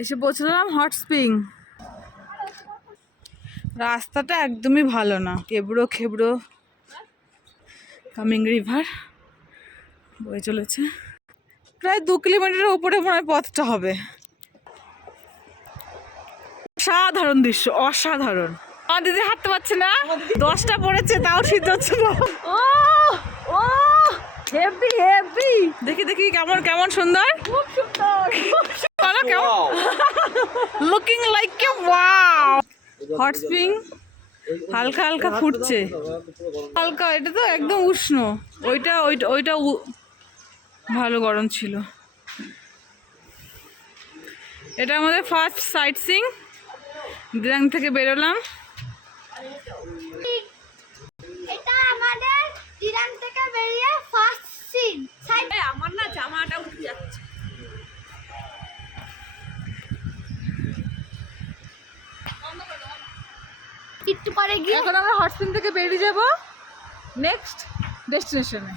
এসে পৌঁছলাম hot spring. রাস্তাটা একদমই ভালো না, কেবড়ো খেবড়ো। কামিং রিভার বয়ে চলেছে, প্রায় 2 কিলোমিটারের উপরে মনে হয় পথটা হবে। অসাধারণ দৃশ্য, অসাধারণ। আমার দিদি হাঁটতে পারছে না, 10টা পড়েছে তাও সিদ্ধ হচ্ছে না। ও ও হেভি হেভি, দেখি দেখি কেমন কেমন সুন্দর, খুব সুন্দর, কেমন looking like a wow. Hot spring হালকা হালকা ফুটছে, হালকা, এটা তো একদম উষ্ণ। ওইটা ওইটা ওইটা ভালো গরম ছিল। এটা আমাদের ফার্স্ট সাইট সিং, দিরাং থেকে বেরোলাম। এটা আমাদের দিরাং থেকে বেরিয়ে ফার্স্ট সিন। আমার না জামাটা উঠে যাচ্ছে। একটু পরে গিয়ে এখন আমরা হট স্প্রিং থেকে বেরিয়ে যাব নেক্সট ডেস্টিনেশনে।